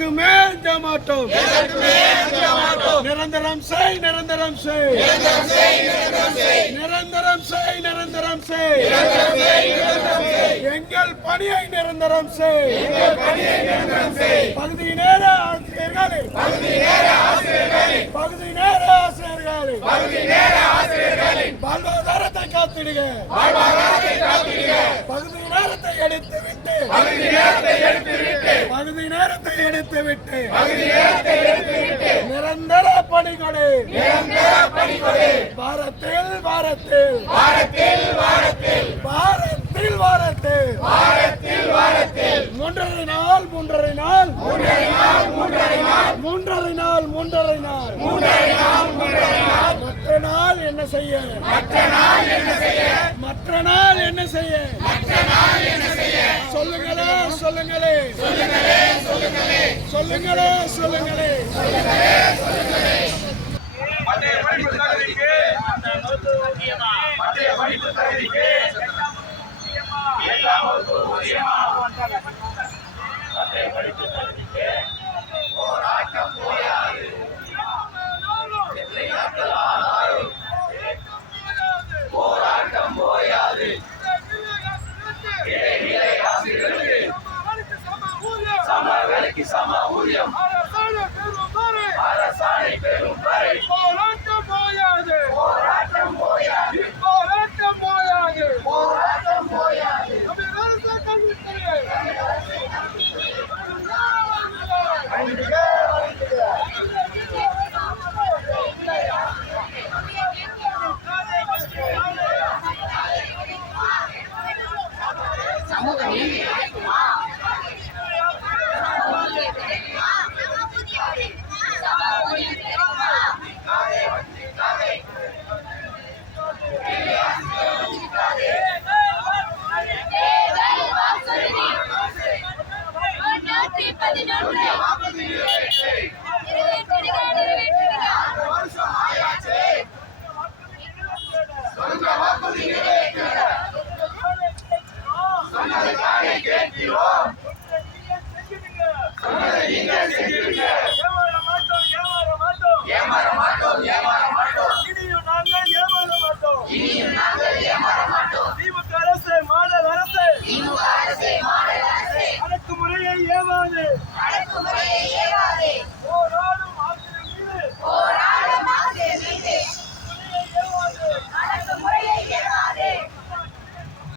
எதற்குமே அஞ்ச மாட்டோம் நிரந்தரம் செய் நிரந்தரம் செய் நிரந்தரம் செய் நிரந்தரம் செய் எங்கள் பணியை நிரந்தரம் செய் பகுதி நேர ஆசிரியர்களே பகுதி நேர பகுதி நேர ஆசிரியர்களே பகுதி நேரத்தை பகுதி நேரத்தை எடுத்து விட்டு பகுதி நேரத்தை எடுத்து பகுதி நேரத்தை எடுத்து விட்டு நிரந்தர பணிகளை வாரத்தில் வாரத்தில் வாரத்தில் வாரத்தில் வாரத்தில் வாரத்தில் வாரத்தில் வாரத்தில் மூன்றரை நாள் மூன்றரை நாள் மூன்றரை நாள் மூன்றரை நாள் மூன்றரை நாள் மூன்றரை நாள் மூன்றரை நாள் மூன்றரை நாள் மற்ற நாள் என்ன செய்ய மற்ற நாள் என்ன செய்ய மற்ற நாள் என்ன செய்ய மற்ற நாள் என்ன செய்ய சொல்லுங்களே சொல்லுங்களே சொல்லுங்களே சொல்லுங்களே சொல்லுங்களே சொல்லுங்களே சொல்லுங்களே மத்திய படிப்பு தகுதிக்கு மத்திய படிப்பு தகுதிக்கு எல்லாம் ஒரு ஊதியமா மத்திய படிப்பு தகுதிக்கு ¡A la sala, pelo, vale! ¡A la sala, pelo, vale! முறையை ஏவாது ஓராலும் ஆசிரியர் மீது ஓர்